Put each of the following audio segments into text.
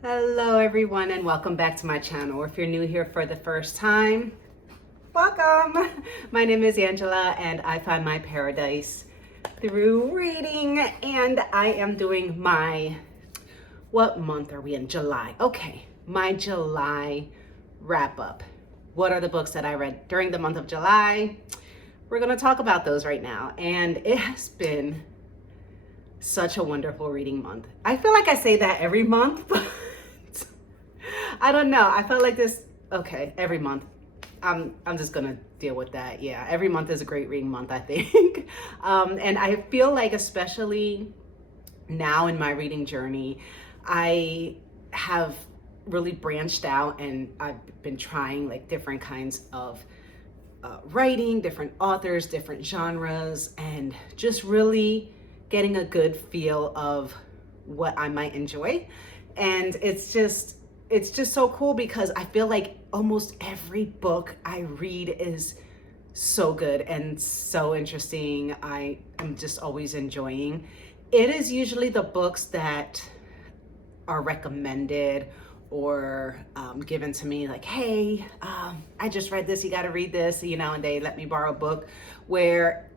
Hello everyone and welcome back to my channel. If you're new here for the first time, welcome. My name is Angela and I find my paradise through reading, and I am doing what month are we in? July. Okay, my July wrap up. What are the books that I read during the month of July? We're gonna talk about those right now, and it has been such a wonderful reading month. I feel like I say that every month, but I don't know. I felt like this, okay, every month. I'm just gonna deal with that. Yeah, every month is a great reading month, I think. And I feel like, especially now in my reading journey, I have really branched out and I've been trying like different kinds of writing, different authors, different genres, and just really getting a good feel of what I might enjoy. And it's just so cool because I feel like almost every book I read is so good and so interesting. I am just always enjoying. It is usually the books that are recommended or given to me like, hey, I just read this, you got to read this, and they let me borrow a book, where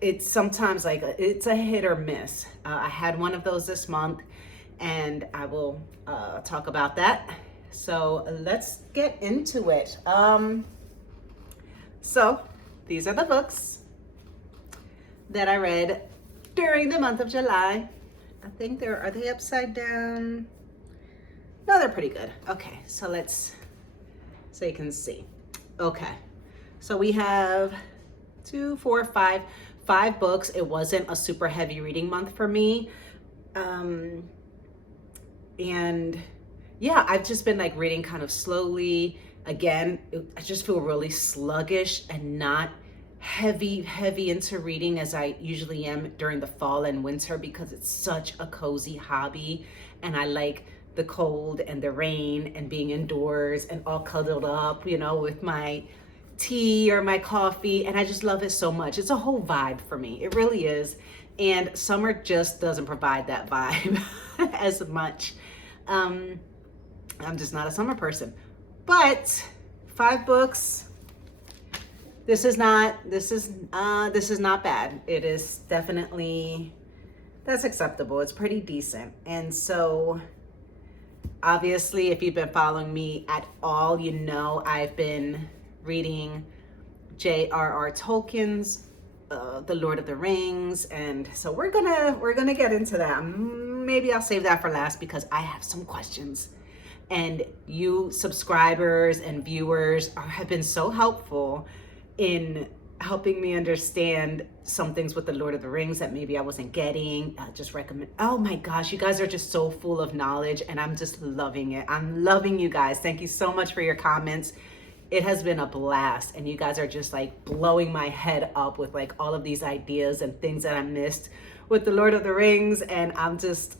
it's sometimes like it's a hit or miss. I had one of those this month, and I will talk about that. So let's get into it. So these are the books that I read during the month of July. I think are they upside down? No, they're pretty good. Okay, so so you can see. Okay, so we have 2, 4, 5 books. It wasn't a super heavy reading month for me. And yeah, I've just been like reading kind of slowly. Again, I just feel really sluggish and not heavy into reading as I usually am during the fall and winter, because it's such a cozy hobby and I like the cold and the rain and being indoors and all cuddled up, with my tea or my coffee, and I just love it so much. It's a whole vibe for me. It really is. And summer just doesn't provide that vibe as much. I'm just not a summer person. But 5 books. This is not bad. It is definitely, that's acceptable. It's pretty decent. And so obviously, if you've been following me at all, I've been reading J.R.R. Tolkien's The Lord of the Rings, and so we're gonna get into that. Maybe I'll save that for last because I have some questions, and you subscribers and viewers have been so helpful in helping me understand some things with the Lord of the Rings that maybe I wasn't getting. Just recommend. Oh my gosh, you guys are just so full of knowledge, and I'm just loving it. I'm loving you guys. Thank you so much for your comments. It has been a blast, and you guys are just like blowing my head up with like all of these ideas and things that I missed with the Lord of the Rings, and I'm just,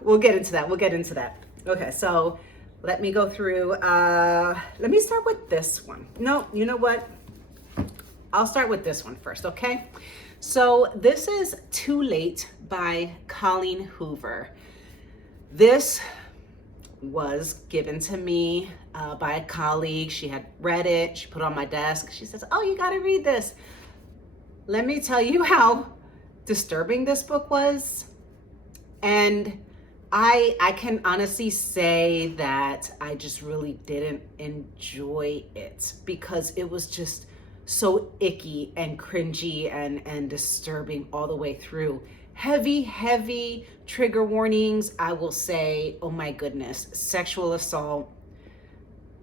we'll get into that. Okay, so let me go through, let me start with this one. No, you know what? I'll start with this one first, okay? So this is Too Late by Colleen Hoover. This was given to me by a colleague. She had read it. She put it on my desk. She says, oh, you got to read this. Let me tell you how disturbing this book was. And I can honestly say that I just really didn't enjoy it because it was just so icky and cringy and disturbing all the way through. Heavy trigger warnings. I will say, oh my goodness, sexual assault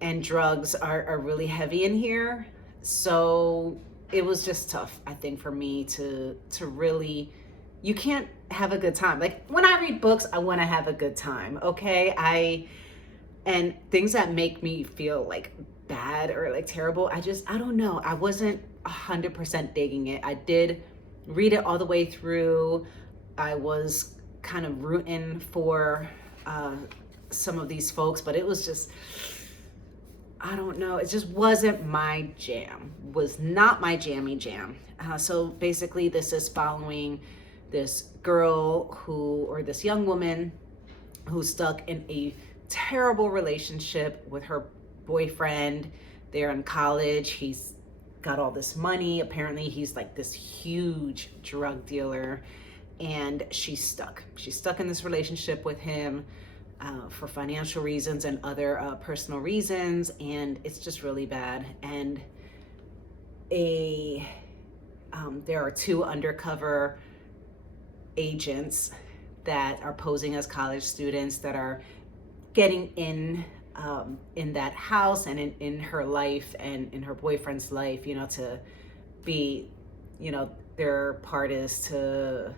and drugs are really heavy in here. So it was just tough, I think, for me to really, you can't have a good time. Like when I read books, I want to have a good time, okay? And things that make me feel like bad or like terrible, I don't know. I wasn't 100% digging it. I did read it all the way through. I was kind of rooting for some of these folks, but it was just, I don't know. It just wasn't my jam. Was not my jammy jam. So basically, this is following this girl or this young woman who's stuck in a terrible relationship with her boyfriend. They're in college. He's got all this money. Apparently, he's like this huge drug dealer, and she's stuck. She's stuck in this relationship with him for financial reasons and other personal reasons, and it's just really bad. And there are two undercover agents that are posing as college students that are getting in that house and in her life and in her boyfriend's life, you know, to be, you know, their part is to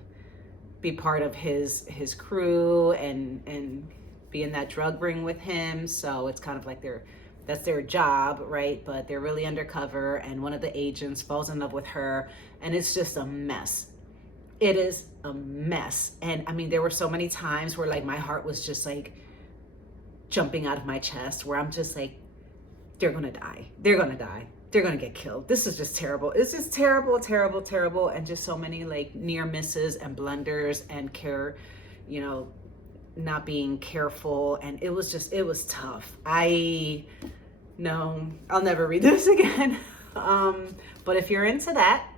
be part of his crew and be in that drug ring with him. So it's kind of like that's their job, right? But they're really undercover, and one of the agents falls in love with her, and it's just a mess. It is a mess. And I mean, there were so many times where like my heart was just like jumping out of my chest, where I'm just like, they're gonna die. They're gonna die. They're gonna get killed. This is just terrible. It's just terrible, terrible, terrible. And just so many like near misses and blunders and not being careful. And it was tough. No, I'll never read this again. But if you're into that,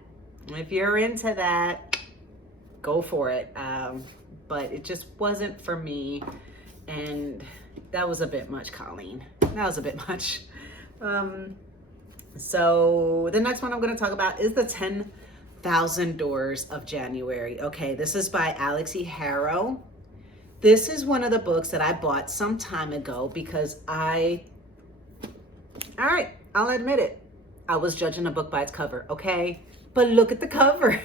go for it. But it just wasn't for me. And that was a bit much, Colleen. That was a bit much. So the next one I'm going to talk about is the 10,000 Doors of January. Okay, this is by Alex E. Harrow. This is one of the books that I bought some time ago because I'll admit it. I was judging a book by its cover, okay? But look at the cover.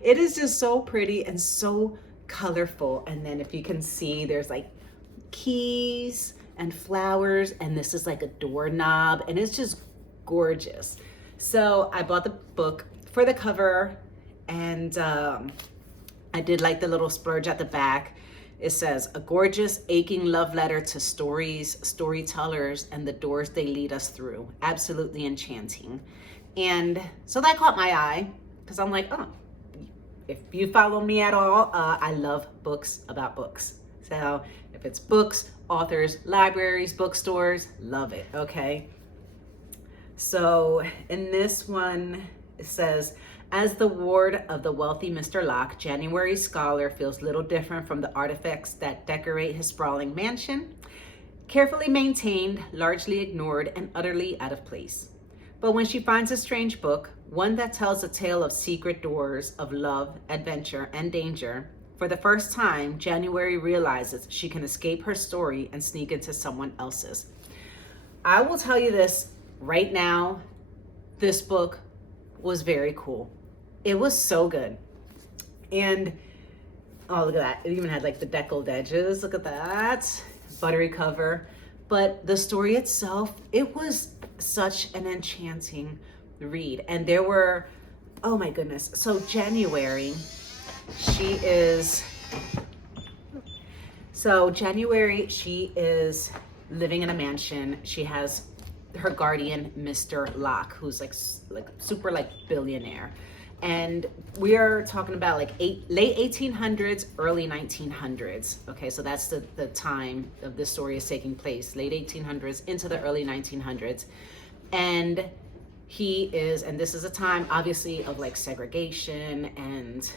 It is just so pretty and so colorful. And then if you can see, there's like keys and flowers, and this is like a doorknob, and it's just gorgeous. So I bought the book for the cover, and I did like the little splurge at the back. It says, a gorgeous, aching love letter to stories, storytellers, and the doors they lead us through. Absolutely enchanting. And so that caught my eye, because I'm like, oh, if you follow me at all, I love books about books. So if it's books, authors, libraries, bookstores, love it, okay? So in this one, it says, as the ward of the wealthy Mr. Locke, January's scholar feels little different from the artifacts that decorate his sprawling mansion, carefully maintained, largely ignored, and utterly out of place. But when she finds a strange book, one that tells a tale of secret doors of love, adventure, and danger, for the first time, January realizes she can escape her story and sneak into someone else's. I will tell you this right now, this book was very cool. It was so good. And oh, look at that. It even had like the deckled edges. Look at that. Buttery cover. But the story itself, it was such an enchanting read. And there were, oh my goodness. So January, she is living in a mansion. She has her guardian, Mr. Locke, who's like super like billionaire. And we are talking about like late 1800s, early 1900s. Okay, so that's the time of this story is taking place, late 1800s into the early 1900s. And this is a time obviously of like segregation and,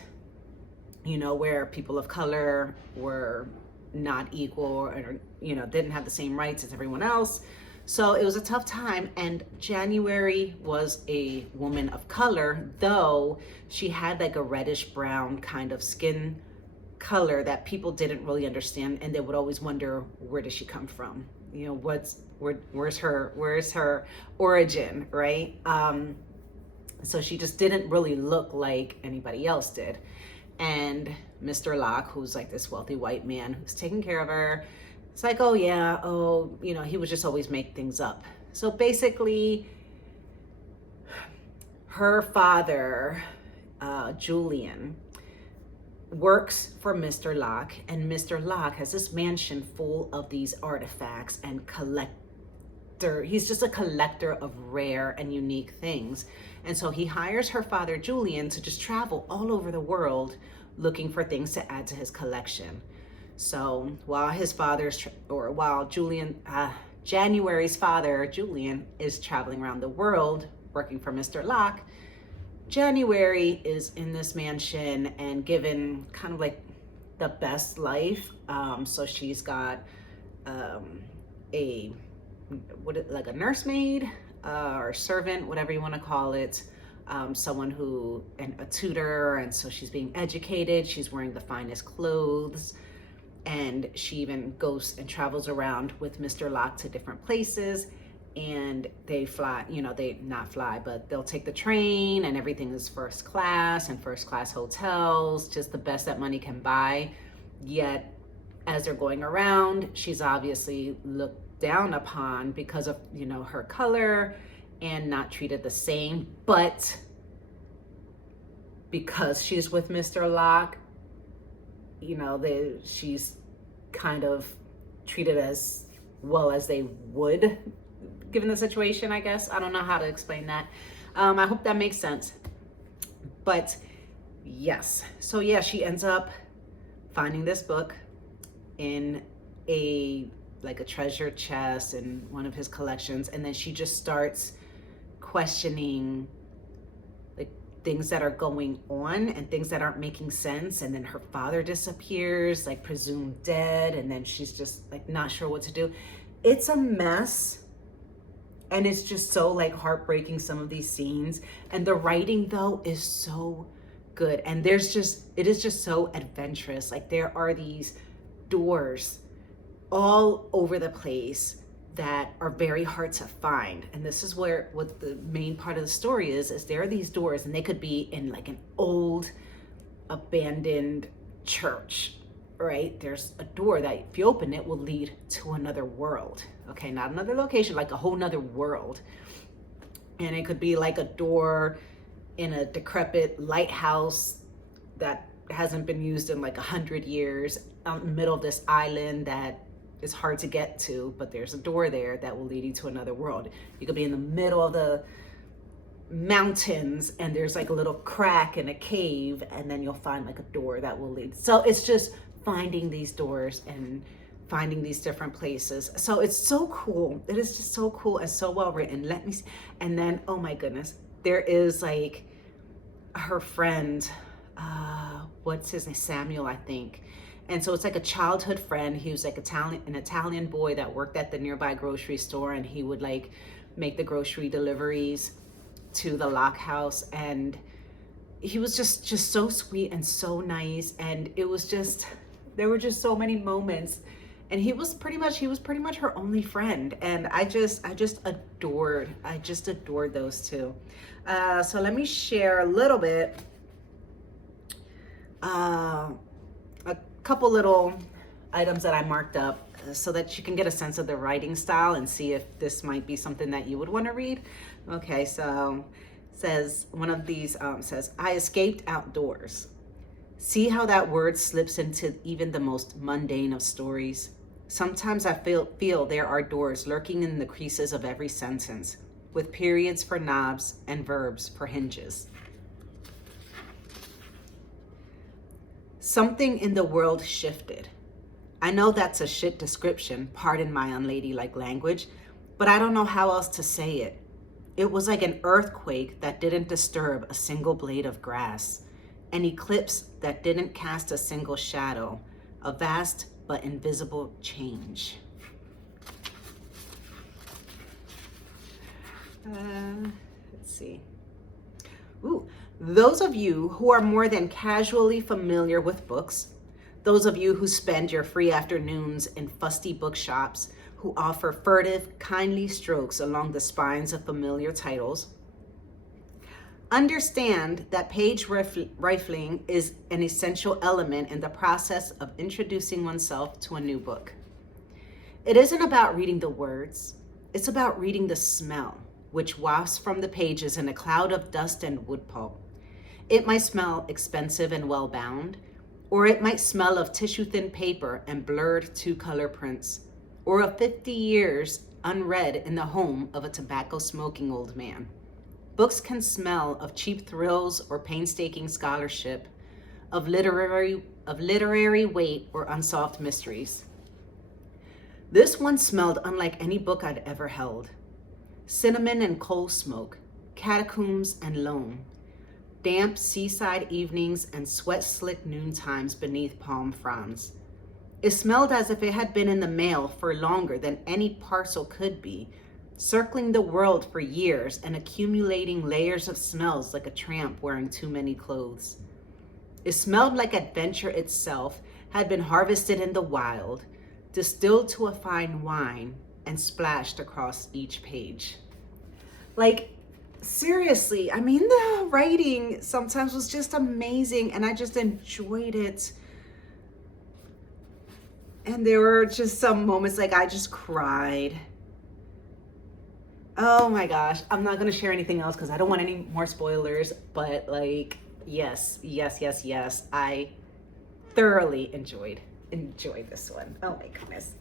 you know, where people of color were not equal or, you know, didn't have the same rights as everyone else. So it was a tough time, and January was a woman of color, though she had like a reddish brown kind of skin color that people didn't really understand, and they would always wonder, where does she come from? You know, where's her origin, right? So she just didn't really look like anybody else did. And Mr. Locke, who's like this wealthy white man who's taking care of her, it's like, oh yeah, you know, he would just always make things up. So basically, her father, Julian, works for Mr. Locke, and Mr. Locke has this mansion full of these artifacts and he's just a collector of rare and unique things. And so he hires her father, Julian, to just travel all over the world looking for things to add to his collection. So while January's father, Julian, is traveling around the world working for Mr. Locke, January is in this mansion and given kind of like the best life. So she's got a like a nursemaid or servant, whatever you want to call it, someone and a tutor, and so she's being educated. She's wearing the finest clothes, and she even goes and travels around with Mr. Locke to different places. And they fly, they not fly, but they'll take the train, and everything is first class and first class hotels, just the best that money can buy. Yet, as they're going around, she's obviously looked down upon because of, her color, and not treated the same. But because she's with Mr. Locke, she's kind of treated as well as they would, given the situation, I guess. I don't know how to explain that. I hope that makes sense. But yes, so yeah, she ends up finding this book in a treasure chest in one of his collections, and then she just starts questioning like things that are going on and things that aren't making sense. And then her father disappears, like presumed dead, and then she's just like not sure what to do. It's a mess. And it's just so like heartbreaking, some of these scenes. And the writing though is so good. And it is just so adventurous. Like there are these doors all over the place that are very hard to find. And this is what the main part of the story is there are these doors, and they could be in like an old abandoned church, right? There's a door that if you open it will lead to another world. Okay, not another location, like a whole nother world. And it could be like a door in a decrepit lighthouse that hasn't been used in like 100 years out in the middle of this island that is hard to get to, but there's a door there that will lead you to another world. You could be in the middle of the mountains and there's like a little crack in a cave, and then you'll find like a door that will lead. So it's just finding these doors and finding these different places. So it's so cool. It is just so cool and so well written. Let me see. And then, oh my goodness, there is like her friend, what's his name? Samuel, I think. And so it's like a childhood friend. He was like an Italian boy that worked at the nearby grocery store, and he would like make the grocery deliveries to the Locke house. And he was just so sweet and so nice. And it was just, there were just so many moments. And he was pretty much her only friend. And I just adored those two. So let me share a little bit, a couple little items that I marked up so that you can get a sense of the writing style and see if this might be something that you would want to read. Okay, so says, one of these says, I escaped outdoors. See how that word slips into even the most mundane of stories? Sometimes I feel there are doors lurking in the creases of every sentence, with periods for knobs and verbs for hinges. Something in the world shifted. I know that's a shit description, pardon my unladylike language, but I don't know how else to say it. It was like an earthquake that didn't disturb a single blade of grass, an eclipse that didn't cast a single shadow, a vast but invisible change. Let's see. Ooh, those of you who are more than casually familiar with books, those of you who spend your free afternoons in fusty bookshops, who offer furtive, kindly strokes along the spines of familiar titles, understand that page rifling is an essential element in the process of introducing oneself to a new book. It isn't about reading the words, it's about reading the smell, which wafts from the pages in a cloud of dust and wood pulp. It might smell expensive and well-bound, or it might smell of tissue-thin paper and blurred two-color prints, or of 50 years unread in the home of a tobacco-smoking old man. Books can smell of cheap thrills or painstaking scholarship, of literary of literary weight or unsolved mysteries. This one smelled unlike any book I'd ever held. Cinnamon and coal smoke, catacombs and loam, damp seaside evenings and sweat-slick noontimes beneath palm fronds. It smelled as if it had been in the mail for longer than any parcel could be, circling the world for years and accumulating layers of smells like a tramp wearing too many clothes. It smelled like adventure itself had been harvested in the wild, distilled to a fine wine, and splashed across each page. Like, seriously, I mean, the writing sometimes was just amazing, and I just enjoyed it. And there were just some moments like I just cried. Oh my gosh, I'm not gonna share anything else because I don't want any more spoilers, but like, yes, I thoroughly enjoyed this one. Oh my goodness,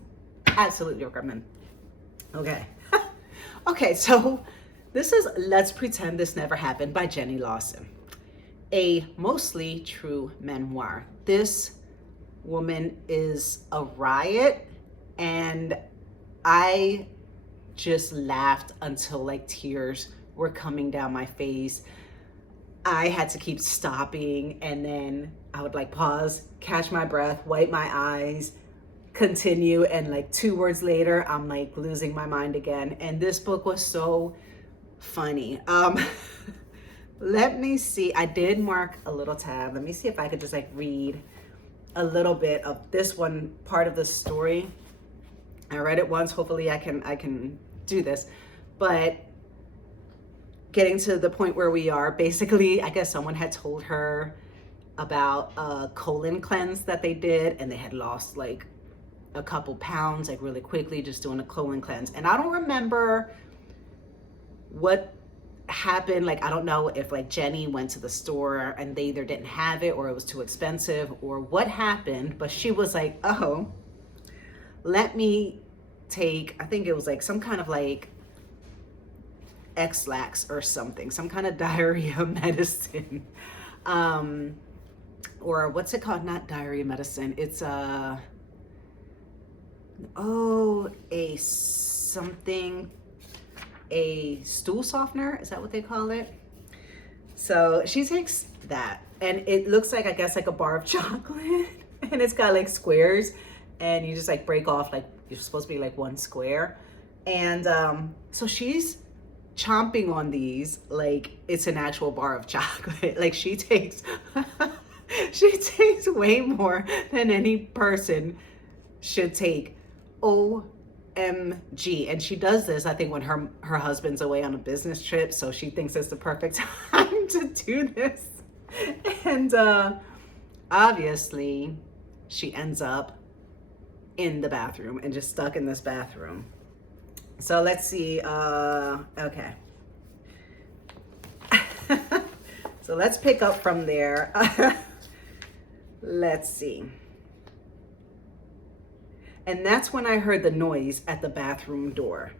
absolutely recommend. Okay. Okay, so this is Let's Pretend This Never Happened by Jenny Lawson, a mostly true memoir. This woman is a riot, and I just laughed until like tears were coming down my face. I had to keep stopping, and then I would like pause, catch my breath, wipe my eyes, continue, and like 2 words later I'm like losing my mind again. And this book was so funny. Let me see, I did mark a little tab. Let me see if I could just like read a little bit of this one part of the story. I read it once, hopefully I can do this, but getting to the point where we are, basically, I guess someone had told her about a colon cleanse that they did, and they had lost like a couple pounds, like really quickly, just doing a colon cleanse. And I don't remember what happened. Like, I don't know if like Jenny went to the store and they either didn't have it or it was too expensive or what happened, but she was like, oh, let me take, I think it was like some kind of like X-Lax or something, some kind of diarrhea medicine. Or what's it called? Not diarrhea medicine. It's a stool softener. Is that what they call it? So she takes that, and it looks like, I guess, like a bar of chocolate, and it's got like squares, and you just like break off, like you're supposed to be like 1 square. And so she's chomping on these like it's an actual bar of chocolate. Like she takes way more than any person should take. OMG. And she does this, I think, when her husband's away on a business trip, so she thinks it's the perfect time to do this. And obviously she ends up in the bathroom and just stuck in this bathroom. So let's see, okay. So let's pick up from there. Let's see. And that's when I heard the noise at the bathroom door.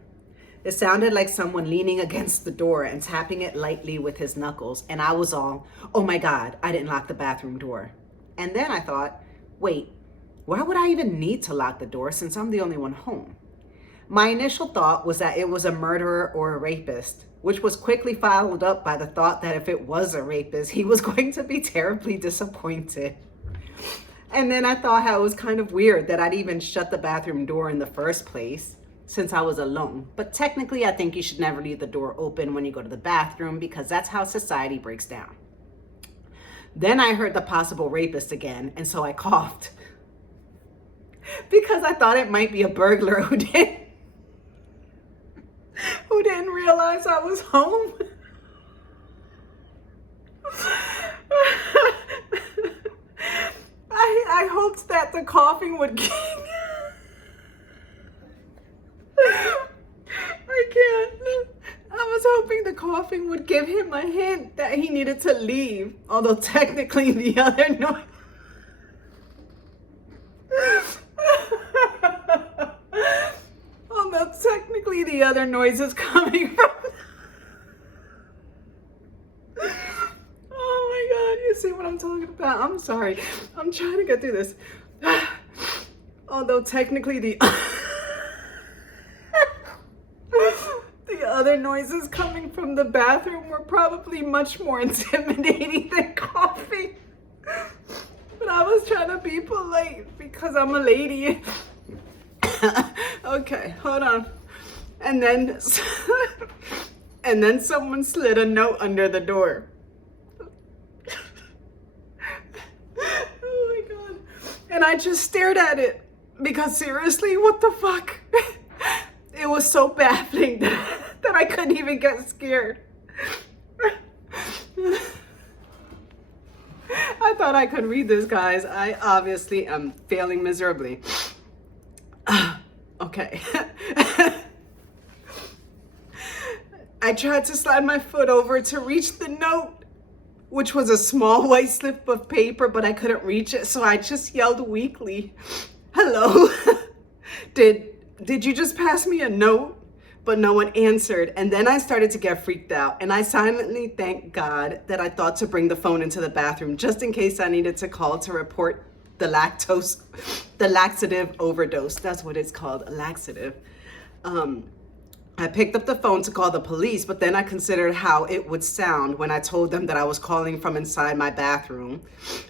It sounded like someone leaning against the door and tapping it lightly with his knuckles. And I was all, oh my God, I didn't lock the bathroom door. And then I thought, wait, why would I even need to lock the door since I'm the only one home? My initial thought was that it was a murderer or a rapist, which was quickly followed up by the thought that if it was a rapist, he was going to be terribly disappointed. And then I thought how it was kind of weird that I'd even shut the bathroom door in the first place since I was alone. But technically, I think you should never leave the door open when you go to the bathroom because that's how society breaks down. Then I heard the possible rapist again, and so I coughed because I thought it might be a burglar who didn't realize I was home. I hoped that the coughing would I can't. I was hoping the coughing would give him a hint that he needed to leave. Although technically the other noise is coming from oh my God, you see what I'm talking about? I'm I'm sorry. I'm trying to get through this. Although technically the other noises coming from the bathroom were probably much more intimidating than coughing. But I was trying to be polite because I'm a lady. Okay, hold on. And then someone slid a note under the door. Oh my God. And I just stared at it because seriously, what the fuck? It was so baffling that I couldn't even get scared. I thought I could read this, guys. I obviously am failing miserably. Okay. I tried to slide my foot over to reach the note, which was a small white slip of paper, but I couldn't reach it, so I just yelled weakly, "Hello? Did you just pass me a note?" But no one answered, and then I started to get freaked out, and I silently thanked God that I thought to bring the phone into the bathroom just in case I needed to call to report the laxative overdose. That's what it's called, a laxative. I picked up the phone to call the police, but then I considered how it would sound when I told them that I was calling from inside my bathroom,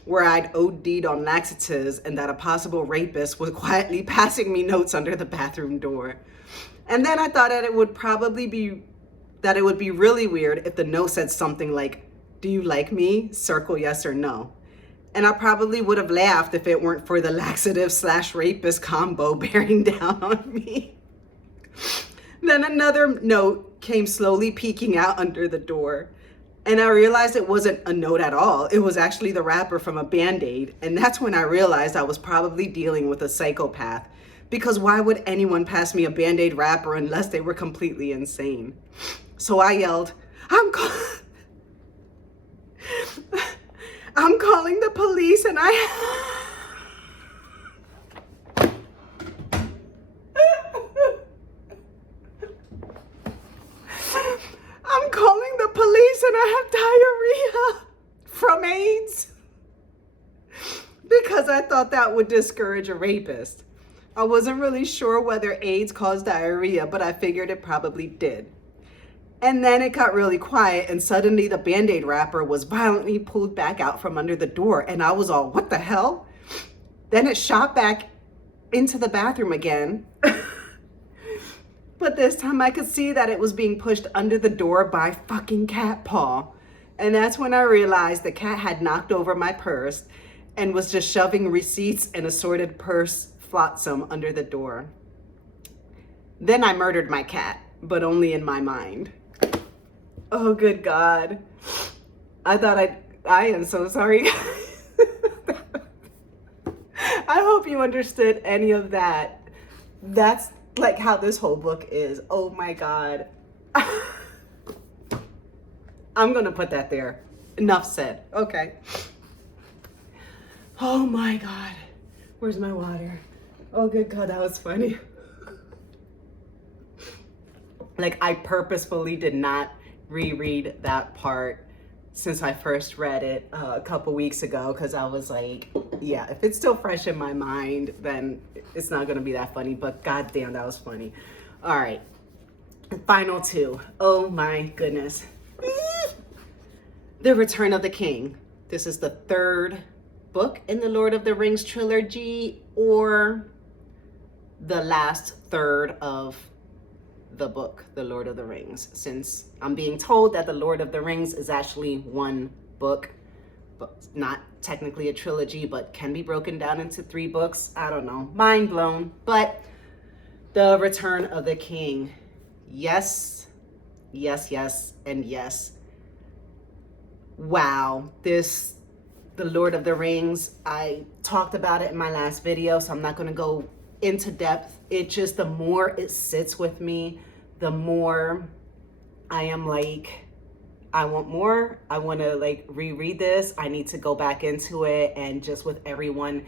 where I'd OD'd on laxatives and that a possible rapist was quietly passing me notes under the bathroom door. And then I thought that it would be really weird if the note said something like, "Do you like me? Circle yes or no." And I probably would have laughed if it weren't for the laxative/rapist combo bearing down on me. Then another note came slowly peeking out under the door. And I realized it wasn't a note at all. It was actually the wrapper from a Band-Aid. And that's when I realized I was probably dealing with a psychopath. Because why would anyone pass me a Band-Aid wrapper unless they were completely insane? So I yelled, I'm calling the police and I'm calling the police and I have diarrhea from AIDS. Because I thought that would discourage a rapist. I wasn't really sure whether AIDS caused diarrhea, but I figured it probably did. And then it got really quiet and suddenly the Band-Aid wrapper was violently pulled back out from under the door and I was all, what the hell? Then it shot back into the bathroom again. But this time I could see that it was being pushed under the door by fucking cat paw. And that's when I realized the cat had knocked over my purse and was just shoving receipts and assorted purse flotsam under the door. Then I murdered my cat, but only in my mind. Oh, good God. I am so sorry. I hope you understood any of that. That's like how this whole book is. Oh my God. I'm gonna put that there. Enough said. Okay. Oh my God. Where's my water? Oh, good God, that was funny. Like, I purposefully did not reread that part since I first read it a couple weeks ago because I was like, yeah, if it's still fresh in my mind, then it's not going to be that funny. But goddamn, that was funny. All right. Final two. Oh, my goodness. The Return of the King. This is the third book in the Lord of the Rings trilogy, or the last third of the book, The Lord of the Rings, since I'm being told that The Lord of the Rings is actually one book, but not technically a trilogy, but can be broken down into 3 books. I don't know, mind blown. But The Return of the King, yes, yes, yes, and yes. Wow, The Lord of the Rings, I talked about it in my last video, so I'm not gonna go into depth. It just, the more it sits with me, the more I am like, I want more. I want to like reread this. I need to go back into it, and just with everyone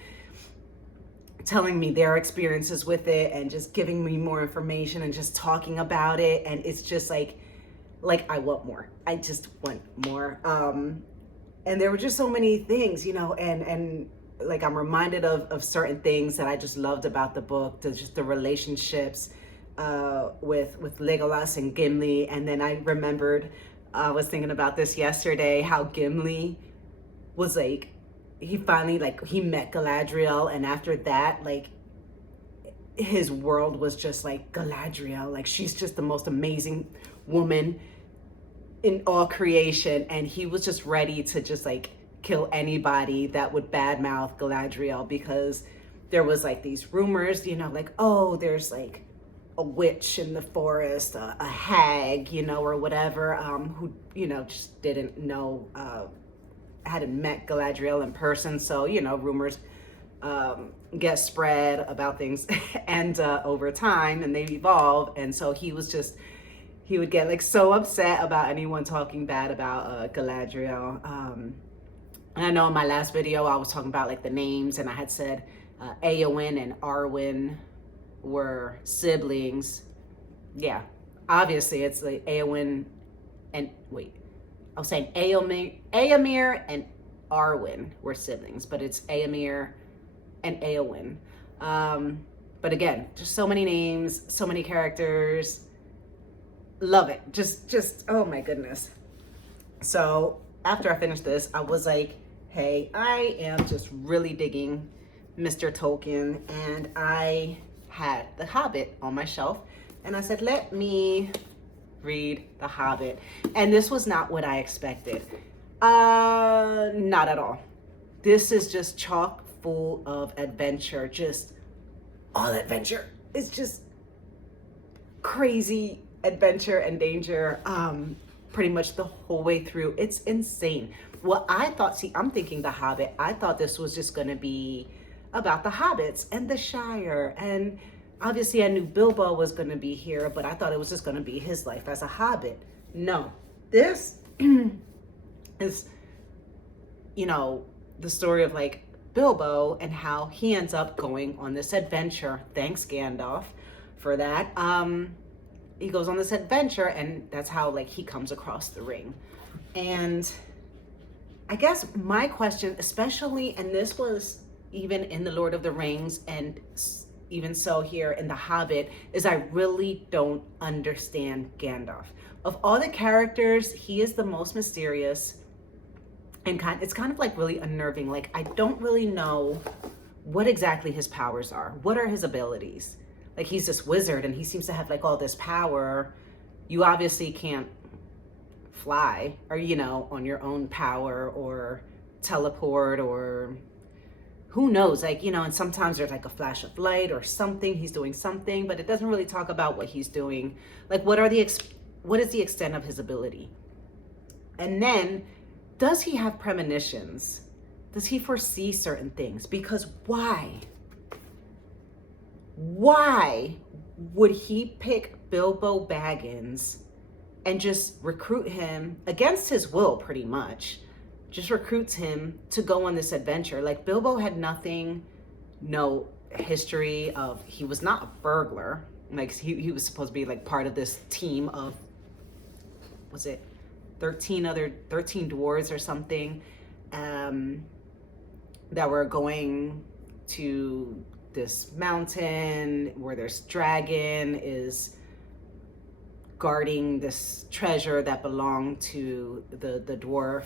telling me their experiences with it and just giving me more information and just talking about it, and it's just like I want more. I just want more. And there were just so many things, and like I'm reminded of certain things that I just loved about the book, just the relationships with Legolas and Gimli. And then I remembered, I was thinking about this yesterday, how Gimli was like, he finally, like, he met Galadriel, and after that, like, his world was just like Galadriel, like, she's just the most amazing woman in all creation, and he was just ready to just like kill anybody that would badmouth Galadriel, because there was like these rumors, like, oh, there's like a witch in the forest, a hag, or whatever, who, just didn't know, hadn't met Galadriel in person. So, rumors get spread about things and over time, and they evolve. And so he would get like so upset about anyone talking bad about Galadriel. And I know in my last video I was talking about like the names, and I had said Eowyn and Arwen were siblings. Yeah, obviously it's like Eowyn and I was saying Éomer and Arwen were siblings, but it's Éomer and Eowyn. But again, just so many names, so many characters. Love it. Just oh my goodness. So after I finished this, I was like, hey, I am just really digging Mr. Tolkien, and I had The Hobbit on my shelf, and I said, let me read The Hobbit. And this was not what I expected. Not at all. This is just chock full of adventure, just all adventure. It's just crazy adventure and danger, pretty much the whole way through. It's insane. Well, I thought, I'm thinking The Hobbit, I thought this was just gonna be about the hobbits and the Shire, and obviously I knew Bilbo was gonna be here, but I thought it was just gonna be his life as a hobbit. No, this is, the story of like Bilbo and how he ends up going on this adventure. Thanks, Gandalf, for that. He goes on this adventure, and that's how like he comes across the ring. And I guess my question, especially, and this was even in the Lord of the Rings, and even so here in The Hobbit, is I really don't understand Gandalf. Of all the characters, he is the most mysterious, and it's kind of like really unnerving. Like, I don't really know what exactly his powers are. What are his abilities? Like, he's this wizard and he seems to have like all this power. You obviously can't fly, or, on your own power, or teleport, or who knows, like, and sometimes there's like a flash of light or something, he's doing something, but it doesn't really talk about what he's doing. Like, what is the extent of his ability? And then, does he have premonitions? Does he foresee certain things? Because why would he pick Bilbo Baggins and just recruit him against his will, pretty much? Just recruits him to go on this adventure. Like, Bilbo had no history of, he was not a burglar. Like, he was supposed to be like part of this team of, was it 13 dwarves or something, that were going to this mountain where this dragon is guarding this treasure that belonged to the dwarf.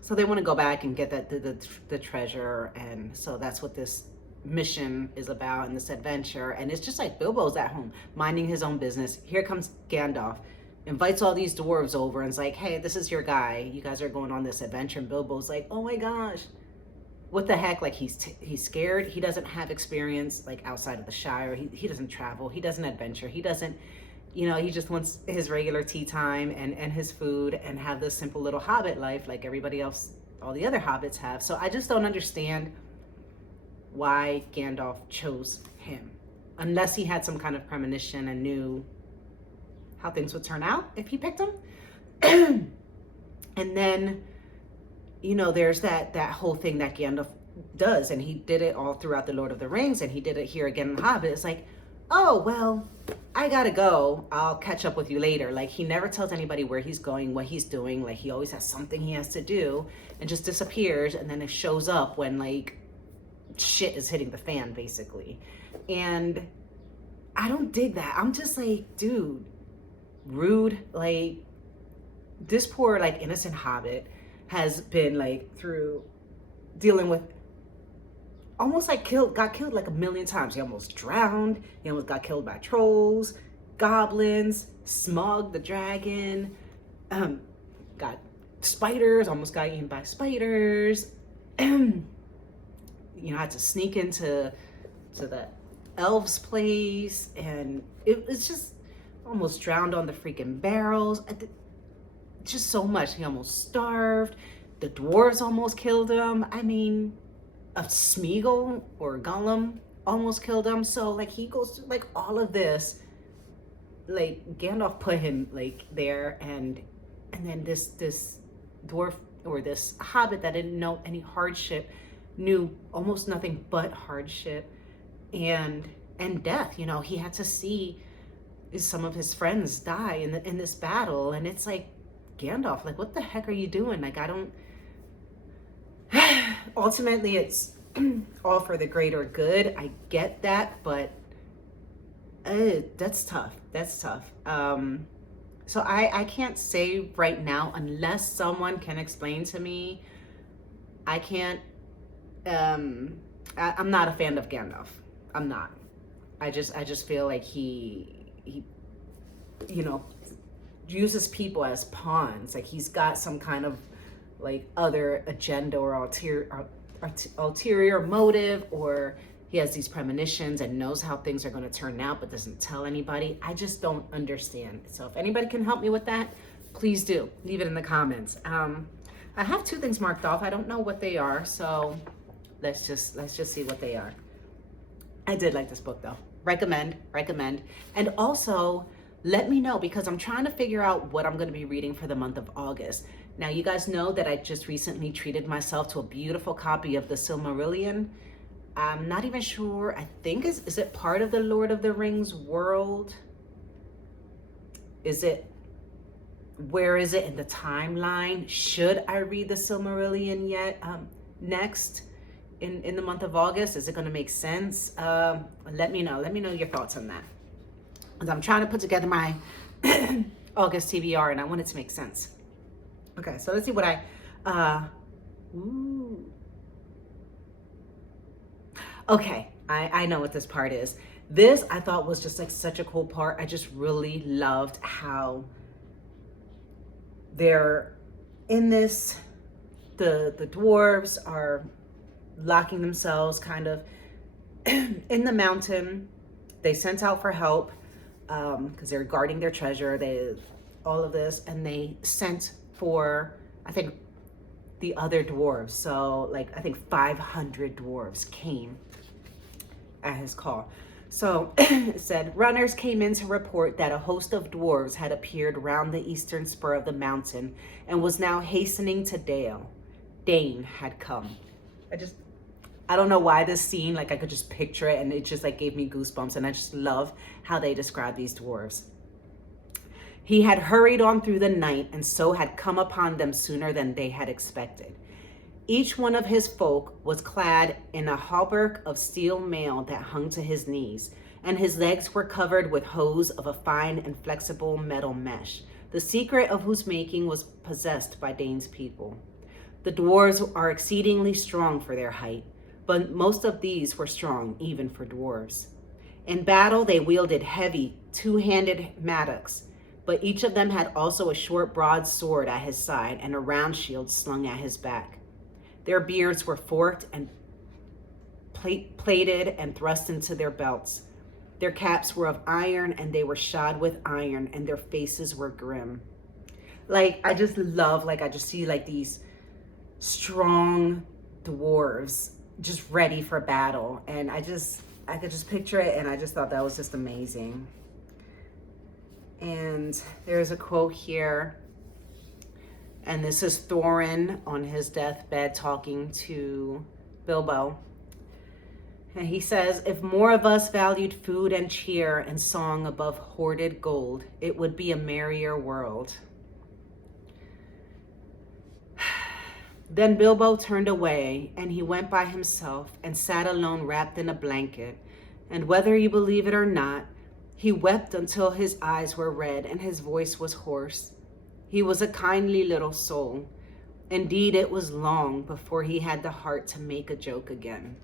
So they want to go back and get the treasure, and so that's what this mission is about in this adventure. And it's just like Bilbo's at home minding his own business. Here comes Gandalf, invites all these dwarves over, and is like, hey, this is your guy, you guys are going on this adventure. And Bilbo's like, oh my gosh, what the heck? Like, he's scared. He doesn't have experience like outside of the Shire. He doesn't travel, he doesn't adventure, he doesn't, he just wants his regular tea time and his food, and have this simple little hobbit life like everybody else, all the other hobbits have. So I just don't understand why Gandalf chose him, unless he had some kind of premonition and knew how things would turn out if he picked him. And then, there's that whole thing that Gandalf does, and he did it all throughout the Lord of the Rings, and he did it here again in Hobbit. It's like, oh, well, I gotta go. I'll catch up with you later. Like, he never tells anybody where he's going, what he's doing. Like, he always has something he has to do and just disappears. And then it shows up when, like, shit is hitting the fan, basically. And I don't dig that. I'm just like, dude, rude. Like, this poor, like, innocent hobbit has been, like, through dealing with almost like got killed like a million times. He almost drowned. He almost got killed by trolls, goblins, Smog the dragon, got spiders, almost got eaten by spiders. Had to sneak into the elves' place, and it was just almost drowned on the freaking barrels. Just so much. He almost starved. The dwarves almost killed him. I mean, a Smeagol or Gollum almost killed him. So like he goes through like all of this. Like Gandalf put him like there, and then this dwarf or this hobbit that didn't know any hardship, knew almost nothing but hardship and death. He had to see some of his friends die in this battle, and it's like, Gandalf, like, what the heck are you doing? Like, I don't. Ultimately, it's all for the greater good. I get that, but that's tough. That's tough. So I can't say right now, unless someone can explain to me. I can't. I'm not a fan of Gandalf. I'm not. I just feel like he uses people as pawns. Like he's got some kind of like other agenda or ulterior motive, or he has these premonitions and knows how things are going to turn out but doesn't tell anybody. I just don't understand. So if anybody can help me with that, please do. Leave it in the comments. I have 2 things marked off. I don't know what they are, so let's just see what they are. I did like this book though. Recommend. And also, let me know, because I'm trying to figure out what I'm going to be reading for the month of August. Now, you guys know that I just recently treated myself to a beautiful copy of the Silmarillion. I'm not even sure. I think is it part of the Lord of the Rings world? Where is it in the timeline? Should I read the Silmarillion yet? Next in the month of August? Is it going to make sense? Let me know. Let me know your thoughts on that. Because I'm trying to put together my August TBR, and I want it to make sense. Okay, so let's see what Okay, I know what this part is. This I thought was just like such a cool part. I just really loved how they're in this, the dwarves are locking themselves kind of in the mountain. They sent out for help because they're guarding their treasure. All of this, and they sent for, I think, the other dwarves. So like, I think 500 dwarves came at his call. So it said, runners came in to report that a host of dwarves had appeared round the eastern spur of the mountain and was now hastening to Dale. Dane had come. I don't know why this scene, like I could just picture it, and it just like gave me goosebumps, and I just love how they describe these dwarves. He had hurried on through the night, and so had come upon them sooner than they had expected. Each one of his folk was clad in a hauberk of steel mail that hung to his knees, and his legs were covered with hose of a fine and flexible metal mesh, the secret of whose making was possessed by Dane's people. The dwarves are exceedingly strong for their height, but most of these were strong even for dwarves. In battle, they wielded heavy, 2-handed mattocks, but each of them had also a short broadsword at his side and a round shield slung at his back. Their beards were forked and plated and thrust into their belts. Their caps were of iron, and they were shod with iron, and their faces were grim. Like, I just love, like, I just see like these strong dwarves just ready for battle, and I could just picture it, and I just thought that was just amazing. And there's a quote here, and this is Thorin on his deathbed talking to Bilbo. And he says, if more of us valued food and cheer and song above hoarded gold, it would be a merrier world. Then Bilbo turned away, and he went by himself and sat alone wrapped in a blanket. And whether you believe it or not, he wept until his eyes were red and his voice was hoarse. He was a kindly little soul. Indeed, it was long before he had the heart to make a joke again.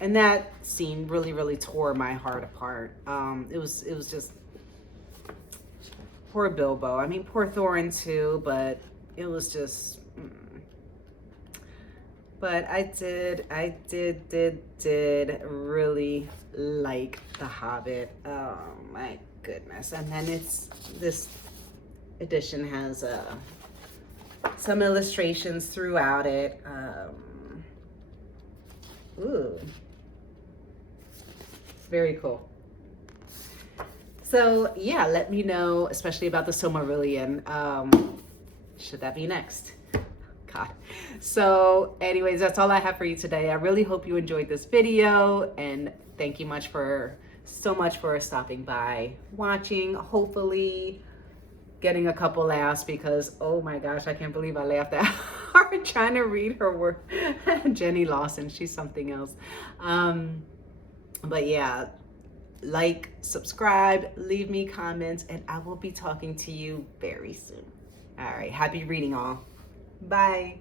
And that scene really, really tore my heart apart. It was just poor Bilbo. I mean, poor Thorin too, but it was just. But I did really like The Hobbit. Oh my goodness! And then this edition has some illustrations throughout it. Ooh, very cool. So yeah, let me know, especially about the Silmarillion. Should that be next? God. So anyways, that's all I have for you today. I really hope you enjoyed this video, and thank you so much for stopping by, watching, hopefully getting a couple laughs, because oh my gosh, I can't believe I laughed that hard trying to read her work. Jenny Lawson, she's something else. But yeah, like, subscribe, leave me comments, and I will be talking to you very soon. All right, happy reading all. Bye.